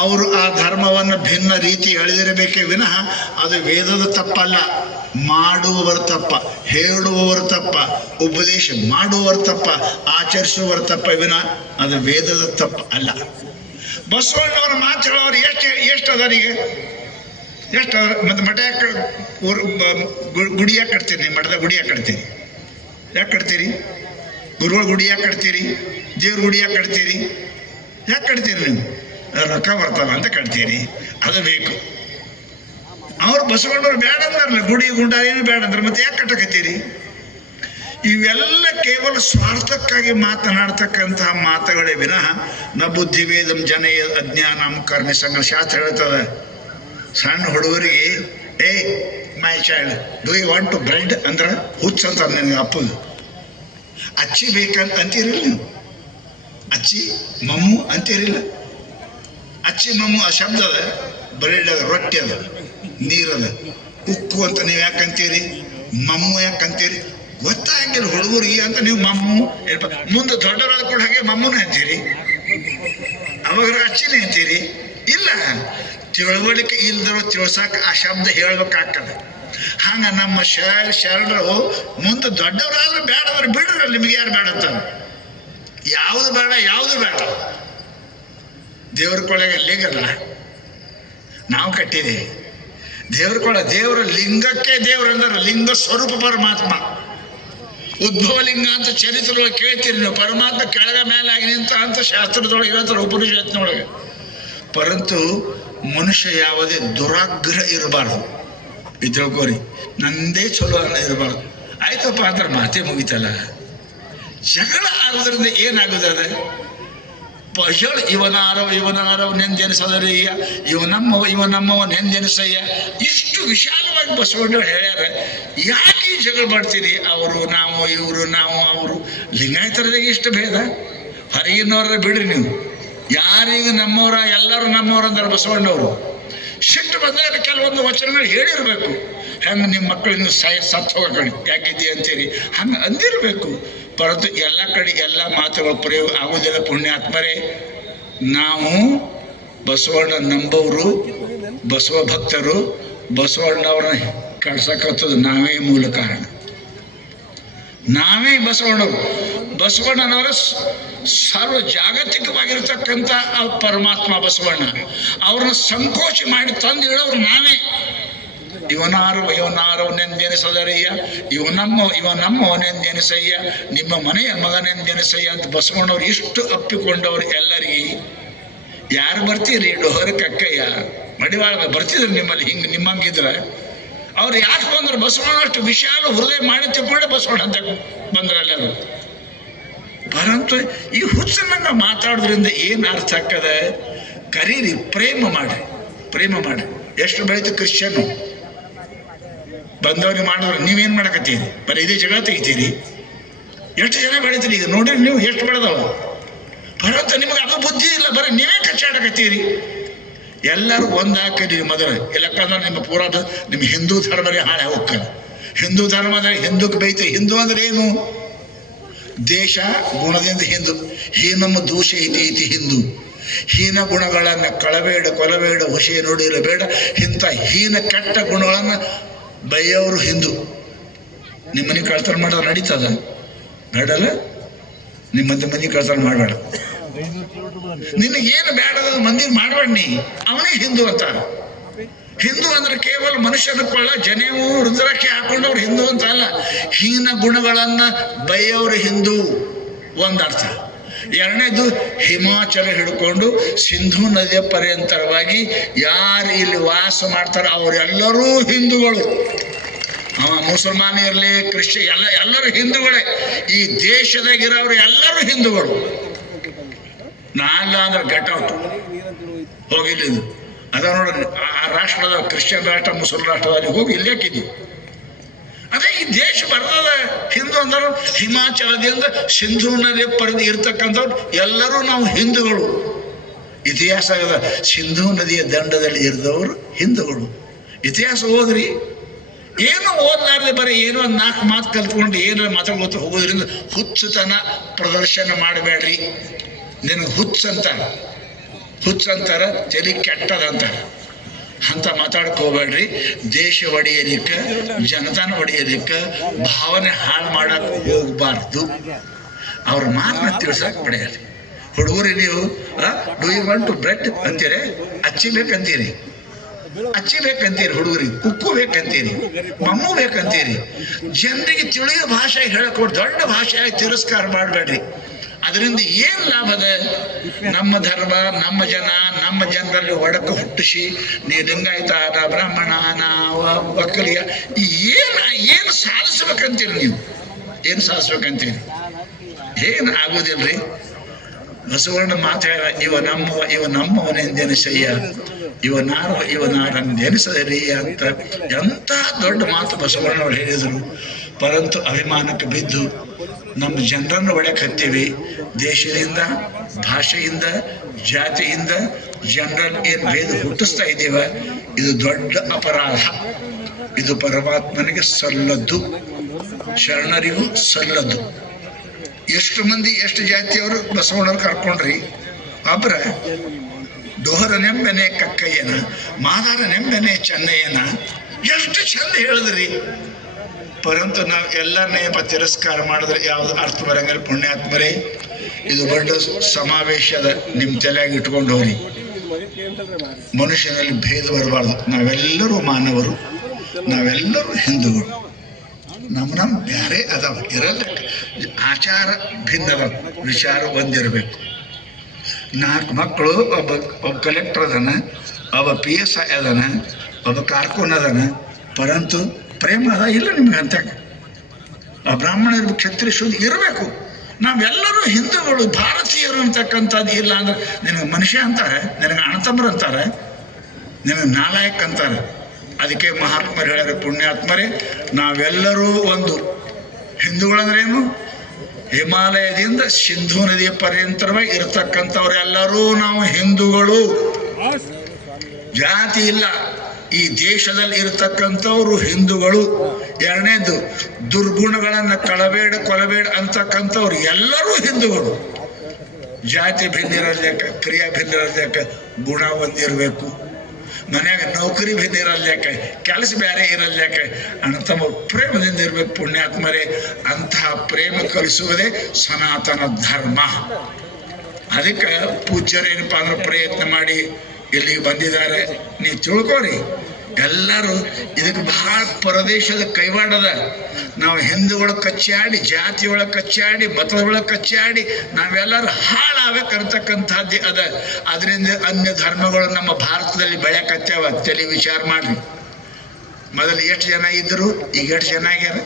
ಅವರು ಆ ಧರ್ಮವನ್ನು ಭಿನ್ನ ರೀತಿ ಎಳೆದಿರಬೇಕೇ ವಿನಃ ಅದು ವೇದದ ತಪ್ಪಲ್ಲ, ಮಾಡುವವರ ತಪ್ಪ, ಹೇಳುವವರ ತಪ್ಪ, ಉಪದೇಶ ಮಾಡುವವರ ತಪ್ಪ, ಆಚರಿಸುವವರ ತಪ್ಪ ವಿನಃ ಅದು ವೇದದ ತಪ್ಪ ಅಲ್ಲ. ಬಸವಣ್ಣವರ ಮಾತು ಹೇಳೋರು ಎಷ್ಟು ಅದರಿಗೆ ಎಷ್ಟು ಮತ್ತು ಮಠ ಯಾಕೆ ಗುಡಿ ಯಾಕೆ ಕಟ್ತೀರಿ? ಮಠದ ಗುಡಿ ಯಾಕೆ ಕಟ್ತೀರಿ? ಯಾಕೆ ಕಟ್ತೀರಿ? ಗುರುಗಳ ಗುಡಿ ಯಾಕೆ ಕಟ್ತೀರಿ? ದೇವ್ರ ಗುಡಿ ಯಾಕೆ ಕಟ್ತೀರಿ? ಯಾಕೆ ಕಟ್ತೀರಿ? ನೀವು ರೊಕ್ಕ ಬರ್ತಾವ ಅಂತ ಕಟ್ತೀರಿ, ಅದು ಬೇಕು. ಅವ್ರು ಬಸವಣ್ಣವ್ರು ಬೇಡ ಅಂದಾರಲ್ಲ, ಗುಡಿ ಗುಂಡ ಏನು ಬೇಡ ಅಂದ್ರೆ ಮತ್ತೆ ಯಾಕೆ ಕಟ್ಟಕತ್ತೀರಿ? ಇವೆಲ್ಲ ಕೇವಲ ಸ್ವಾರ್ಥಕ್ಕಾಗಿ ಮಾತನಾಡ್ತಕ್ಕಂತಹ ಮಾತುಗಳೇ ವಿನಃ ನ ಬುದ್ಧಿವೇದಂ ಜನ ಅಜ್ಞಾನಂ ಕರ್ಮ ಸಂಘ ಶಾಸ್ತ್ರ ಹೇಳ್ತದೆ. ಸಣ್ಣ ಹುಡುಗರಿಗೆ my child do you want to bread ಅಂದ್ರೆ ಹುಚ್ಚ ಅಂತ ನನಗೆ ಅಪ್ಪಗೆ. ಅಚ್ಚಿ ಬೇಕಂತ ಅಂತೀರಿಲ್ಲ ನೀವು? ಅಚ್ಚಿ ಮಮ್ಮು ಅಂತೀರಿಲ್ಲ? ಅಚ್ಚಿ ಮಮ್ಮು ಆ ಶಬ್ದ ಅದ, ಬ್ರೆಡ್ ಅದ, ರೊಟ್ಟಿ ಅದ, ನೀರದ, ಉಕ್ಕು ಅಂತ ನೀವು ಯಾಕಂತೀರಿ? ಮಮ್ಮು ಯಾಕಂತೀರಿ? ಗೊತ್ತಾಗಿಲ್ಲ ಹುಡುಗರಿಗೆ ಅಂತ ನೀವು ಮಮ್ಮು. ಮುಂದೆ ದೊಡ್ಡವರಾದ ಕೂಡ ಹಾಗೆ ಮಮ್ಮೂನೇ ಅಂತೀರಿ, ಅವಾಗ ಅಚ್ಚಿನೇ ಅಂತೀರಿ. ಇಲ್ಲ, ತಿಳುವಳಿಕೆ ಇಲ್ದರು ತಿಳ್ಸಾಕ ಆ ಶಬ್ದ ಹೇಳ್ಬೇಕಾಗ್ತದೆ. ಹಂಗ ನಮ್ಮ ಶರಣರು ಮುಂದೆ ದೊಡ್ಡವರಾದ್ರೆ ಬೇಡ ಅಂದ್ರೆ ಬಿಡ್ರಲ್ಲ, ನಿಮಗೆ ಯಾರು ಬೇಡ ಅಂತಾರೆ? ಯಾವುದು ಬೇಡ, ಯಾವುದು ಬೇಡ. ದೇವ್ರ ಕೊಳೆಗೆ ಲಿಂಗಲ್ಲ ನಾವು ಕಟ್ಟಿದ್ದೀವಿ. ದೇವ್ರ ಕೊಳೆ ದೇವರ ಲಿಂಗಕ್ಕೆ ದೇವ್ರ ಅಂದ್ರೆ ಲಿಂಗ ಸ್ವರೂಪ ಪರಮಾತ್ಮ. ಉದ್ಭವ ಲಿಂಗ ಅಂತ ಚರಿತ್ರದೊಳಗೆ ಕೇಳ್ತೀರಿ ನೀವು. ಪರಮಾತ್ಮ ಕೆಳಗ ಮೇಲೆ ಆಗಿ ನಿಂತ ಅಂತ ಶಾಸ್ತ್ರದೊಳಗೆ ಹೇಳ್ತಾರೆ, ಉಪನಿಷತ್ನೊಳಗೆ. ಪರಂತು ಮನುಷ್ಯ ಯಾವುದೇ ದುರಾಗ್ರಹ ಇರಬಾರ್ದು. ಇದು ತಿಳ್ಕೋರಿ, ನಂದೇ ಚಲೋ ಅಲ್ಲ ಇರಬಾರ್ದು. ಆಯ್ತಪ್ಪ ಅಂದ್ರೆ ಮಾತೇ ಮುಗಿತಲ್ಲ. ಜಗಳ ಆಗೋದ್ರಿಂದ ಏನಾಗೋದದ? ಹೇಳು, ಇವನಾರವ್ ನೆನ್ ಜನಿಸದರಯ್ಯ, ಇವನಮ್ಮವ ನೆನ್ ಜನಿಸಯ್ಯ. ಇಷ್ಟು ವಿಶಾಲವಾಗಿ ಬಸವಣ್ಣ ಹೇಳ್ಯಾರ. ಯಾಕೆ ಈ ಜಗಳ ಮಾಡ್ತೀರಿ? ಅವರು ನಾವು, ಇವರು ನಾವು, ಅವರು. ಲಿಂಗಾಯತರದಾಗ ಇಷ್ಟು ಭೇದ. ಹೊರಗಿನವ್ರ ಬಿಡ್ರಿ ನೀವು. ಯಾರೀಗ ನಮ್ಮವರ, ಎಲ್ಲರೂ ನಮ್ಮವ್ರ ಅಂದ್ರೆ ಬಸವಣ್ಣವರು. ಸಿಟ್ಟು ಬಂದಾಗ ಕೆಲವೊಂದು ವಚನಗಳು ಹೇಳಿರ್ಬೇಕು. ಹೆಂಗೆ ನಿಮ್ಮ ಮಕ್ಕಳು ನೀವು ಸತ್ತು ಹೋಗೋ ಕಡೆ ಯಾಕಿದ್ದೀವಿ ಅಂತೀರಿ, ಹಂಗೆ ಅಂದಿರಬೇಕು. ಪರತು ಎಲ್ಲ ಕಡೆ ಎಲ್ಲ ಮಾತುಗಳು ಪ್ರಯೋಗ ಆಗೋದಿಲ್ಲ. ಪುಣ್ಯಾತ್ಮರೇ, ನಾವು ಬಸವಣ್ಣ ನಂಬೋರು, ಬಸವ ಭಕ್ತರು, ಬಸವಣ್ಣವ್ರನ್ನ ಕಳ್ಸಕತ್ತದು ನಾವೇ ಮೂಲ ಕಾರಣ. ನಾವೇ ಬಸವಣ್ಣವರು. ಬಸವಣ್ಣನವರ ಸರ್ವ ಜಾಗತಿಕವಾಗಿರ್ತಕ್ಕಂಥ ಪರಮಾತ್ಮ ಬಸವಣ್ಣ. ಅವ್ರನ್ನ ಸಂಕೋಚ ಮಾಡಿ ತಂದು ಇಡೋರು ನಾವೇ. ಇವನಾರವ ನೆಂದೆನಿಸದರಯ್ಯ, ಇವನಮ್ಮವನೆಂದೆನಿಸಯ್ಯ, ನಿಮ್ಮ ಮನೆಯ ಮಗನೆಂದೆನಿಸಯ್ಯ ಅಂತ ಬಸವಣ್ಣವ್ರು ಇಷ್ಟು ಅಪ್ಪಿಕೊಂಡವ್ರು ಎಲ್ಲರಿಗೆ. ಯಾರು ಬರ್ತೀರಿ? ಡೋಹರ ಕಕ್ಕಯ್ಯ ಮಡಿವಾಳ ಬರ್ತಿದ್ರು ನಿಮ್ಮಲ್ಲಿ. ಹಿಂಗೆ ನಿಮ್ಮಂಗಿದ್ರೆ ಅವ್ರು ಯಾಕೆ ಬಂದ್ರು? ಬಸವಣ್ಣ ಅಷ್ಟು ವಿಶಾಲ ಹೃದಯ ಮಾಡಿ ತಿಳ್ಕೊಂಡೆ ಬಸವಣ್ಣ ಅಂತ ಬಂದ್ರಲ್ಲರು. ಪರಂತು ಈ ಹುಚ್ಚನಂಗ ಮಾತಾಡೋದ್ರಿಂದ ಏನು ಅರ್ಥ ಆಗ್ತದ? ಕರೀರಿ, ಪ್ರೇಮ ಮಾಡಿ. ಎಷ್ಟು ಬೆಳೀತು ಕ್ರಿಶ್ಚಿಯನ್ನು ಬಂದವ್ರಿಗೆ ಮಾಡಿದ್ರು. ನೀವೇನು ಮಾಡಕತ್ತೀರಿ? ಬರೀ ಇದೇ ಜಗಳ ತೆಗಿತೀರಿ. ಎಷ್ಟು ಜನ ಬೆಳಿತೀರಿ ಈಗ ನೋಡ್ರಿ ನೀವು, ಎಷ್ಟು ಬೆಳೆದವ. ಪರಂತು ನಿಮಗೆ ಅದು ಬುದ್ಧಿ ಇಲ್ಲ, ಬರೀ ನೀವೇ ಕಚ್ಚಾಡಕತ್ತೀರಿ. ಎಲ್ಲರೂ ಒಂದಾಕರಿ ಮೊದಲು. ಇಲ್ಲಕ್ಕಂದ್ರೆ ನಿಮ್ಮ ಪೂರಾದ ನಿಮ್ಮ ಹಿಂದೂ ಧರ್ಮರೇ ಹಾಳೆ ಹೋಗ್ಕ. ಹಿಂದೂ ಧರ್ಮದಲ್ಲಿ ಹಿಂದೂಕ್ಕೆ ಬೈತೆ. ಹಿಂದೂ ಅಂದ್ರೆ ಏನು? ದೇಶ ಗುಣದಿಂದ ಹಿಂದೂ. ಹೀನಮ್ಮ ದೋಷ ಐತಿ ಹಿಂದೂ. ಹೀನ ಗುಣಗಳನ್ನು ಕಳಬೇಡ, ಕೊಲಬೇಡ, ಹುಷೆ ನೋಡಿರಬೇಡ. ಇಂಥ ಹೀನ ಕೆಟ್ಟ ಗುಣಗಳನ್ನು ಬೈಯೋರು ಹಿಂದೂ. ನಿಮ್ಮ ಮನೆ ಕಳ್ತನ ಮಾಡೋದು ನಡೀತದ? ಬೇಡಲ್ಲ. ನಿಮ್ಮ ಮನೆ ಕಳ್ತನ ಮಾಡಬೇಡ. ನಿನಗೇನು ಬೇಡದ ಮಂದಿ ಮಾಡಬೇಡ. ನೀ ಅವನೇ ಹಿಂದೂ ಅಂತ. ಹಿಂದೂ ಅಂದ್ರೆ ಕೇವಲ ಮನುಷ್ಯನ ಕೊಳ್ಳ ಜನೇವು ರುದ್ರಕ್ಕೆ ಹಾಕೊಂಡವ್ರು ಹಿಂದೂ ಅಂತ ಅಲ್ಲ. ಹೀನ ಗುಣಗಳನ್ನ ಬೈಯವರು ಹಿಂದೂ ಒಂದರ್ಥ. ಎರಡನೇದು, ಹಿಮಾಚಲ ಹಿಡ್ಕೊಂಡು ಸಿಂಧೂ ನದಿಯ ಪರ್ಯಂತರವಾಗಿ ಯಾರು ಇಲ್ಲಿ ವಾಸ ಮಾಡ್ತಾರೆ ಅವರೆಲ್ಲರೂ ಹಿಂದೂಗಳು. ಮುಸಲ್ಮಾನ ಇರಲಿ, ಕ್ರಿಶ್ಚಿಯನ್, ಎಲ್ಲರೂ ಹಿಂದೂಗಳೇ. ಈ ದೇಶದಾಗಿರೋರು ಎಲ್ಲರೂ ಹಿಂದೂಗಳು. ನಾಲ್ಲ ಅಂದ್ರೆ ಗೆಟ್ ಔಟ್, ಹೋಗಿಲ್ಲ. ಇದು ಅದ ನೋಡ್ರಿ, ಆ ರಾಷ್ಟ್ರದ ಕ್ರಿಶ್ಚಿಯನ್ ರಾಷ್ಟ್ರ, ಮುಸಲ್ಮಾನ್ ರಾಷ್ಟ್ರದಲ್ಲಿ ಹೋಗಿ ಇಲ್ಲಿ ಹಾಕಿದ್ವಿ. ಅದೇ ಈ ದೇಶ ಬರ್ತದ ಹಿಂದೂ ಅಂದರು. ಹಿಮಾಚಲದಿಂದ ಸಿಂಧೂ ನದಿ ಪರಿಧಿ ಇರ್ತಕ್ಕಂಥವ್ರು ಎಲ್ಲರೂ ನಾವು ಹಿಂದೂಗಳು. ಇತಿಹಾಸ ಆಗದ ಸಿಂಧೂ ನದಿಯ ದಂಡದಲ್ಲಿ ಇರಿದವರು ಹಿಂದೂಗಳು. ಇತಿಹಾಸ ಓದ್ರಿ. ಏನು ಓದ್ಲಾರ್ದೆ ಬರೀ ಏನೋ ಒಂದು 4 ಮಾತು ಕಲ್ತ್ಕೊಂಡು ಏನೋ ಮಾತಾಡ್ಕೊತ ಹೋಗೋದ್ರಿಂದ ಹುಚ್ಚುತನ ಪ್ರದರ್ಶನ ಮಾಡಬೇಡ್ರಿ. ನಿನಗೆ ಹುಚ್ಚಂತ ಹುಚ್ಚಂತಾರ, ತಲೆ ಕೆಟ್ಟದಂತಾರ. ಅಂತ ಮಾತಾಡಕ್ಕೆ ಹೋಗ್ಬೇಡ್ರಿ. ದೇಶ ಒಡೆಯಲಿಕ್ಕೆ, ಜನತಾನ ಒಡೆಯಲಿಕ್ಕೆ, ಭಾವನೆ ಹಾಳು ಮಾಡಕ್ಕೆ ಹೋಗಬಾರ್ದು. ಅವ್ರ ಮಾತನ್ನ ತಿಳ್ಸಕ್ಕೆ ಪಡೆಯಲಿ. ಹುಡುಗರಿ ನೀವು do you want to bread ಅಂತೀರಿ, ಅಚ್ಚಿಬೇಕಂತೀರಿ, ಅಚ್ಚಿಬೇಕಂತೀರಿ. ಹುಡುಗರಿಗೆ ಕುಕ್ಕು ಬೇಕಂತೀರಿ, ಮಮ್ಮು ಬೇಕಂತೀರಿ. ಜನರಿಗೆ ತಿಳಿಯೋ ಭಾಷೆ ಹೇಳಕೊಟ್ಟು ದೊಡ್ಡ ಭಾಷೆಯಾಗಿ ತಿರಸ್ಕಾರ ಮಾಡಬೇಡ್ರಿ. ಅದರಿಂದ ಏನು ಲಾಭ ಅದ? ನಮ್ಮ ಧರ್ಮ, ನಮ್ಮ ಜನ, ನಮ್ಮ ಜನರಲ್ಲಿ ಒಡಕು ಹುಟ್ಟಿಸಿ ನೀ ಲಿಂಗಾಯತ, ಬ್ರಾಹ್ಮಣ, ಒಕ್ಕಲಿಗ ಏನು ಸಾಧಿಸ್ಬೇಕಂತೀರಿ? ನೀವು ಏನು ಸಾಧಿಸ್ಬೇಕಂತೀರಿ? ಏನು ಆಗೋದಿಲ್ರಿ. ಬಸವಣ್ಣ ಮಾತಾಡ, ಇವ ನಮ್ಮವನೆಂದೆನಿಸಯ್ಯ, ಇವನಾರಂದೆನಿಸರಿ ಅಂತ ಎಂಥ ದೊಡ್ಡ ಮಾತು ಬಸವಣ್ಣವ್ರು ಹೇಳಿದರು. ಪರಂತು ಅಭಿಮಾನಕ್ಕೆ ಬಿದ್ದು ನಮ್ಮ ಜನರನ್ನು ಒಳಕ್ಕೆ ಹತ್ತೀವಿ. ದೇಶದಿಂದ, ಭಾಷೆಯಿಂದ, ಜಾತಿಯಿಂದ ಜನರನ್ನು ಏನು ಭೇದ ಹುಟ್ಟಿಸ್ತಾ ಇದ್ದೀವ, ಇದು ದೊಡ್ಡ ಅಪರಾಧ. ಇದು ಪರಮಾತ್ಮನಿಗೆ ಸಲ್ಲದ್ದು, ಶರಣರಿಗೂ ಸಲ್ಲದ್ದು. ಎಷ್ಟು ಮಂದಿ, ಎಷ್ಟು ಜಾತಿಯವರು ಬಸವಣ್ಣವ್ರು ಕರ್ಕೊಂಡ್ರಿ. ಒಬ್ಬರ ಡೋಹರನೆಂಬೆನೆ ಕಕ್ಕಯ್ಯನ, ಮಾದಾರನೆಂಬೆನೆ ಚೆನ್ನಯ್ಯನ, ಎಷ್ಟು ಚಂದ ಹೇಳಿದ್ರಿ. ಪರಂತು ನಾವು ಎಲ್ಲರನ್ನೇ ತಿರಸ್ಕಾರ ಮಾಡಿದ್ರೆ ಯಾವುದು ಅರ್ಥ ಬರಂಗಿಲ್ಲ. ಪುಣ್ಯಾತ್ಮರೇ, ಇದು ದೊಡ್ಡ ಸಮಾವೇಶದ ನಿಮ್ಮ ತಲೆಯಾಗಿ ಇಟ್ಕೊಂಡು ಹೋಗ್ರಿ. ಮನುಷ್ಯನಲ್ಲಿ ಭೇದ ಬರಬಾರ್ದು. ನಾವೆಲ್ಲರೂ ಮಾನವರು, ನಾವೆಲ್ಲರೂ ಹಿಂದೂಗಳು. ನಮ್ಮ ಬೇರೆ ಅದಾವ, ಇರಲ್ಲ. ಆಚಾರ ಭಿನ್ನ ಅದಾವ, ವಿಚಾರ ಒಂದಿರಬೇಕು. 4 ಮಕ್ಕಳು, ಒಬ್ಬ ಕಲೆಕ್ಟರ್ ಅದಾನ, ಒಬ್ಬ PSI ಅದಾನ, ಒಬ್ಬ ಕಾರ್ಕೂನ್ ಅದಾನ. ಪರಂತು ಪ್ರೇಮ ಅದ ಇಲ್ಲ ನಿಮ್ಗೆ ಅಂತ? ಆ ಬ್ರಾಹ್ಮಣ ಇರ್ಬೇಕು, ಕ್ಷತ್ರಿಯ ಶೂದ್ರ ಇರಬೇಕು. ನಾವೆಲ್ಲರೂ ಹಿಂದೂಗಳು, ಭಾರತೀಯರು ಅಂತಕ್ಕಂಥದ್ದು ಇಲ್ಲ ಅಂದ್ರೆ ನಿನಗೆ ಮನುಷ್ಯ ಅಂತಾರೆ, ನಿನಗೆ ಅಣತಂಬ್ರು ಅಂತಾರೆ, ನಿನಗೆ ನಾಲಾಯಕ್ ಅಂತಾರೆ. ಅದಕ್ಕೆ ಮಹಾತ್ಮರು ಹೇಳ್ಯಾರ, ಪುಣ್ಯಾತ್ಮರೇ, ನಾವೆಲ್ಲರೂ ಒಂದು. ಹಿಂದೂಗಳಂದ್ರೇನು? ಹಿಮಾಲಯದಿಂದ ಸಿಂಧೂ ನದಿಯ ಪರ್ಯಂತರವಾಗಿ ಇರತಕ್ಕಂಥವ್ರೆಲ್ಲರೂ ನಾವು ಹಿಂದೂಗಳು. ಜಾತಿ ಇಲ್ಲ. ಈ ದೇಶದಲ್ಲಿ ಇರತಕ್ಕಂಥವ್ರು ಹಿಂದೂಗಳು. ಎರಡನೇದು, ದುರ್ಗುಣಗಳನ್ನು ಕೊಲಬೇಡ ಅಂತಕ್ಕಂಥವ್ರು ಎಲ್ಲರೂ ಹಿಂದೂಗಳು. ಜಾತಿ ಭಿನ್ನ ಇರಲ್ಯಾಕ, ಕ್ರಿಯಾ ಭಿನ್ನ ಇರಲ್ಯಾಕ, ಗುಣ ಒಂದಿರಬೇಕು. ಮನ್ಯಾಗ ನೌಕರಿ ಭಿನ್ನ ಇರಲ್ಯಾಕ, ಕೆಲಸ ಬೇರೆ ಇರಲ್ಯಾಕ, ತಮ್ಮ ಪ್ರೇಮದಿಂದ ಇರ್ಬೇಕು. ಪುಣ್ಯಾತ್ಮರೇ, ಅಂತಹ ಪ್ರೇಮ ಕಲಿಸುವುದೇ ಸನಾತನ ಧರ್ಮ. ಅದಕ್ಕೆ ಪೂಜ್ಯರೇನಪ್ಪ ಅಂದ್ರೆ ಪ್ರಯತ್ನ ಮಾಡಿ ಇಲ್ಲಿಗೆ ಬಂದಿದ್ದಾರೆ. ನೀವು ತಿಳ್ಕೊರಿ, ಎಲ್ಲರೂ ಇದಕ್ಕೆ ಬಹಳ ಪರದೇಶದ ಕೈವಾಡದ. ನಾವು ಹಿಂದೂಗಳು ಕಚ್ಚಾಡಿ, ಜಾತಿಯೊಳಗೆ ಕಚ್ಚಾಡಿ, ಮತದೊಳಗೆ ಕಚ್ಚಾಡಿ ನಾವೆಲ್ಲರೂ ಹಾಳಾಗಬೇಕಂತಕ್ಕಂಥದ್ದು ಅದ. ಅದರಿಂದ ಅನ್ಯ ಧರ್ಮಗಳು ನಮ್ಮ ಭಾರತದಲ್ಲಿ ಬೆಳೆಯಕತ್ಯಾವ. ತಲೆ ವಿಚಾರ ಮಾಡ್ರಿ. ಮೊದಲು ಎಷ್ಟು ಜನ ಇದ್ದರು, ಈಗ ಎಷ್ಟು ಜನ ಆಗ್ಯಾರ?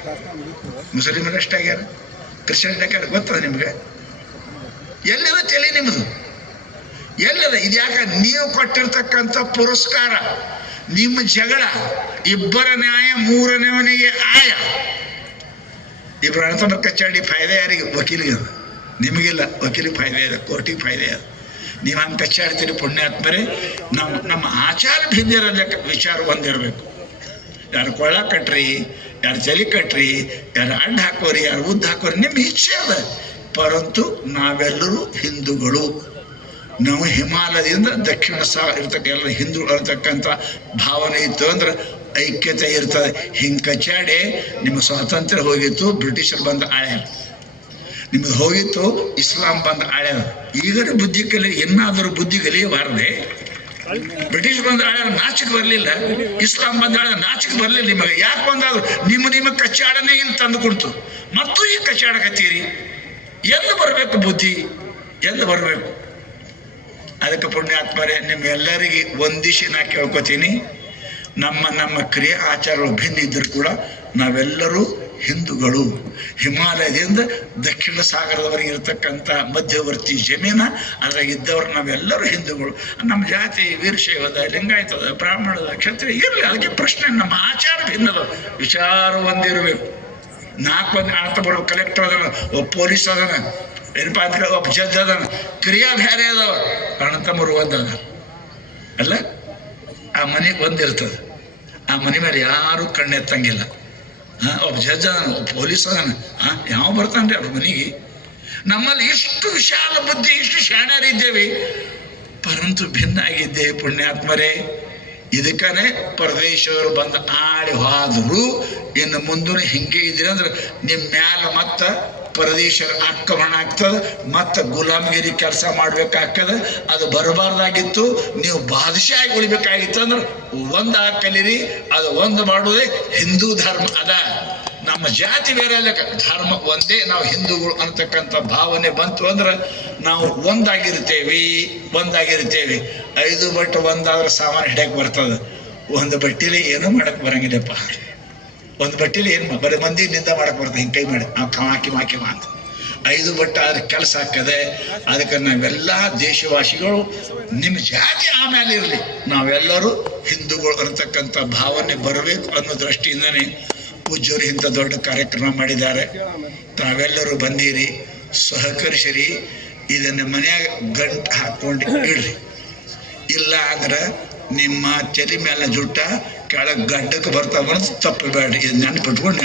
ಮುಸ್ಲಿಮರು ಎಷ್ಟಾಗ್ಯಾರ, ಕ್ರಿಶ್ಚಿಯನ್ ಆಗ್ಯಾರ, ಗೊತ್ತದ ನಿಮ್ಗೆ? ಎಲ್ಲದ ತಲೆ ನಿಮ್ಮದು? ಎಲ್ಲದ? ಇದ್ಯಾಕ? ನೀವು ಕೊಟ್ಟಿರ್ತಕ್ಕಂಥ ಪುರಸ್ಕಾರ, ನಿಮ್ಮ ಜಗಳ, ಇಬ್ಬರ ನ್ಯಾಯ ಮೂರನೇವನಿಗೆ ಆಯ. ಇಬ್ಬರು ಅಣತಂಬ್ರ ಕಚ್ಚಾಡಿ ಫಾಯ್ದೆ ಯಾರಿಗೆ? ವಕೀಲಿಗೆ. ನಿಮಗಿಲ್ಲ, ವಕೀಲಿಗೆ ಫಾಯ್ದೆ ಇದೆ, ಕೋರ್ಟಿಗೆ ಫಾಯ್ದೆ ಇದೆ. ನೀವು ಹಂಗೆ ಕಚ್ಚಾಡ್ತೀರಿ. ಪುಣ್ಯಾತ್ಮರೇ, ನಮ್ಮ ಆಚಾರ ಭಿನ್ನ ವಿಚಾರ ಒಂದಿರಬೇಕು. ಯಾರು ಕೊಳ್ಳ ಕಟ್ರಿ, ಯಾರು ಚಲಿ ಕಟ್ರಿ, ಯಾರು ಅಡ್ಡ ಹಾಕೋರಿ, ಯಾರು ಉದ್ದ ಹಾಕೋರಿ, ನಿಮ್ಮ ಇಚ್ಛೆ ಅದ. ಪರಂತು ನಾವೆಲ್ಲರೂ ಹಿಂದೂಗಳು. ನಾವು ಹಿಮಾಲಯದಿಂದ ದಕ್ಷಿಣ ಇರ್ತಕ್ಕ ಎಲ್ಲ ಹಿಂದೂಗಳು ಅಂತಕ್ಕಂಥ ಭಾವನೆ ಇತ್ತು ಅಂದ್ರೆ ಐಕ್ಯತೆ ಇರ್ತದೆ. ಹಿಂಗೆ ಕಚ್ಚಾಡಿ ನಿಮ್ಮ ಸ್ವಾತಂತ್ರ್ಯ ಹೋಗಿತ್ತು, ಬ್ರಿಟಿಷರು ಬಂದು ಆಳ್ಯಾರ. ನಿಮ್ಮದು ಹೋಗಿತ್ತು, ಇಸ್ಲಾಂ ಬಂದು ಆಳ್ಯಾರ. ಈಗರ ಬುದ್ಧಿ ಕಲಿ, ಇನ್ನಾದರೂ ಬುದ್ಧಿ ಕಲಿಯಬಾರದೆ? ಬ್ರಿಟಿಷ್ ಬಂದು ಆಳ್ಯಾರ, ನಾಚಿಕೆ ಬರಲಿಲ್ಲ. ಇಸ್ಲಾಂ ಬಂದು ಆಳ್ಯಾರ, ನಾಚಿಕೆ ಬರಲಿಲ್ಲ ನಿಮಗೆ. ಯಾಕೆ ಬಂದಾದ್ರು? ನಿಮ್ಮ ಕಚ್ಚಾಡನೇ ಇಲ್ಲಿ ತಂದು ಕೊಡ್ತು. ಮತ್ತು ಈಗ ಕಚ್ಚಾಡಕತ್ತೀರಿ. ಎಂದು ಬರಬೇಕು ಬುದ್ಧಿ? ಎಂದು ಬರಬೇಕು? ಅದಕ್ಕೆ ಪುಣ್ಯಾತ್ಮರೇ, ನಿಮ್ಮೆಲ್ಲರಿಗೆ ಒಂದಿಶಿ ನಾ ಕೇಳ್ಕೊತೀನಿ, ನಮ್ಮ ಕ್ರಿಯೆ ಆಚಾರಗಳು ಭಿನ್ನ ಇದ್ದರೂ ಕೂಡ ನಾವೆಲ್ಲರೂ ಹಿಂದೂಗಳು. ಹಿಮಾಲಯದಿಂದ ದಕ್ಷಿಣ ಸಾಗರದವರೆಗೆ ಇರತಕ್ಕಂಥ ಮಧ್ಯವರ್ತಿ ಜಮೀನ ಅದ್ರಾಗ ಇದ್ದವ್ರು ನಾವೆಲ್ಲರೂ ಹಿಂದೂಗಳು. ನಮ್ಮ ಜಾತಿ ವೀರಶೈವದ, ಲಿಂಗಾಯತದ, ಬ್ರಾಹ್ಮಣದ, ಕ್ಷತ್ರಿಯ ಇರಲಿ, ಅದಕ್ಕೆ ಪ್ರಶ್ನೆ. ನಮ್ಮ ಆಚಾರ ಭಿನ್ನದ, ವಿಚಾರ ಒಂದಿರಬೇಕು. 4 ಮಂದಿ ಅರ್ಥ ಬರೋ ಕಲೆಕ್ಟರ್ ಅದನ, ಒಬ್ಬ ಪೊಲೀಸ್ ಅದನ, ಏನಪ್ಪ ಅಂತ ಒಬ್ಬ ಜಡ್ಜ್ ಅದನ, ಕ್ರಿಯಾ ಬೇರೆ ಅದಾವ. ಅಣ್ಣತಮ್ಮರು ಒಂದದ ಅಲ್ಲ? ಆ ಮನೆ ಒಂದಿರ್ತದೆ. ಆ ಮನೆ ಮೇಲೆ ಯಾರು ಕಣ್ಣೆತ್ತಂಗಿಲ್ಲ. ಒಬ್ಬ ಜಡ್ಜ್ ಅದನ, ಒಬ್ಬ ಪೊಲೀಸ್ ಅದನ. ಯಾವ ಬರ್ತಾನ್ರಿ ಅವ್ರ ಮನೆಗೆ? ನಮ್ಮಲ್ಲಿ ಇಷ್ಟು ವಿಶಾಲ ಬುದ್ಧಿ, ಇಷ್ಟು ಶಾಣ್ಯರಿದ್ದೇವೆ. ಪರಂತು ಭಿನ್ನ ಆಗಿದ್ದೇವೆ ಪುಣ್ಯಾತ್ಮರೇ. ಇದಕ್ಕನೇ ಪರದೇಶವರು ಬಂದು ಆಳಿ ಹೋದ್ರು. ಇನ್ನು ಮುಂದೂ ಹಿಂಗೆ ಇದ್ರಿ ಅಂದ್ರೆ ನಿಮ್ಮ ಮ್ಯಾಲ ಮತ್ತೆ ಪರದೇಶರ ಆಕ್ರಮಣ ಆಗ್ತದೆ, ಮತ್ತೆ ಗುಲಾಮಗಿರಿ ಕೆಲಸ ಮಾಡ್ಬೇಕಾಗ್ತದೆ. ಅದು ಬರಬಾರ್ದಾಗಿತ್ತು. ನೀವು ಬಾದಶಾಹಿ ಉಳಿಬೇಕಾಗಿತ್ತು ಅಂದ್ರೆ ಒಂದು ಕಲೀರಿ. ಅದು ಒಂದು ಮಾಡೋದೇ ಹಿಂದೂ ಧರ್ಮ ಅದ. ನಮ್ಮ ಜಾತಿ ಬೇರೆ ಅಲ್ಲ, ಧರ್ಮ ಒಂದೇ, ನಾವು ಹಿಂದೂಗಳು ಅಂತಕ್ಕಂಥ ಭಾವನೆ ಬಂತು ಅಂದ್ರೆ ನಾವು ಒಂದಾಗಿರ್ತೇವೆ. 5 ಬಟ್ಟೆ ಒಂದಾದ್ರೆ ಸಾಮಾನು ಹಿಡಿಯಕ್ಕೆ ಬರ್ತದೆ. ಒಂದು ಬಟ್ಟೆಲಿ ಏನೂ ಮಾಡಕ್ಕೆ ಬರಂಗಿಲ್ಲಪ್ಪ. ಒಂದು ಬಟ್ಟೆಲಿ ಏನು ಬರೀ ಮಂದಿ ನಿಂದ ಮಾಡಕ್ಕೆ ಬರ್ತದೆ, ಹಿಂಗೆ ಕೈ ಮಾಡಿ ಹಾಕಿ ಮಾತು. 5 ಬಟ್ಟೆ ಆದ್ರೆ ಕೆಲಸ ಆಗ್ತದೆ. ಅದಕ್ಕೆ ನಾವೆಲ್ಲ ದೇಶವಾಸಿಗಳು ನಿಮ್ಮ ಜಾತಿ ಆಮೇಲೆ ಇರಲಿ, ನಾವೆಲ್ಲರೂ ಹಿಂದೂಗಳು ಅನ್ನತಕ್ಕಂಥ ಭಾವನೆ ಬರಬೇಕು ಅನ್ನೋ ದೃಷ್ಟಿಯಿಂದನೇ ಪೂಜ್ಯರು ಇಂಥ ದೊಡ್ಡ ಕಾರ್ಯಕ್ರಮ ಮಾಡಿದ್ದಾರೆ. ತಾವೆಲ್ಲರೂ ಬಂದಿರಿ, ಸಹಕರಿಸಿರಿ. ಇದನ್ನು ಮನೆಯಾಗ ಗಂಟು ಹಾಕ್ಕೊಂಡು ಇಡ್ರಿ. ಇಲ್ಲ ಅಂದ್ರೆ ನಿಮ್ಮ ತಲೆ ಮೇಲೆ ಜುಟ್ಟ ಕೆಳಗೆ ಗಡ್ಡಕ್ಕೆ ಬರ್ತಾವ ತಪ್ಪಬೇಡ್ರಿ. ಇದು ನೆನಪಿಟ್ಕೊಂಡು